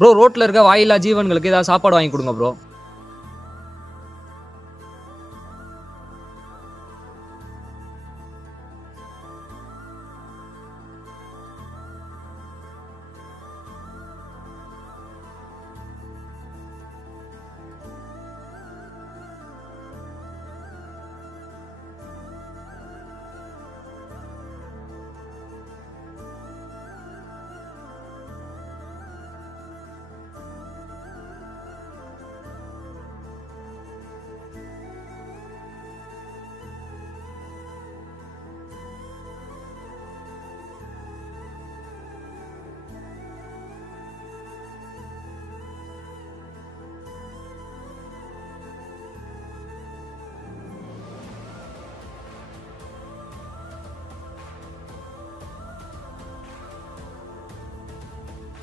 Bro ரோட்ல இருக்க வாயில்லா ஜீவன்களுக்கு ஏதாவது சாப்பாடு வாங்கி கொடுங்க ப்ரோ.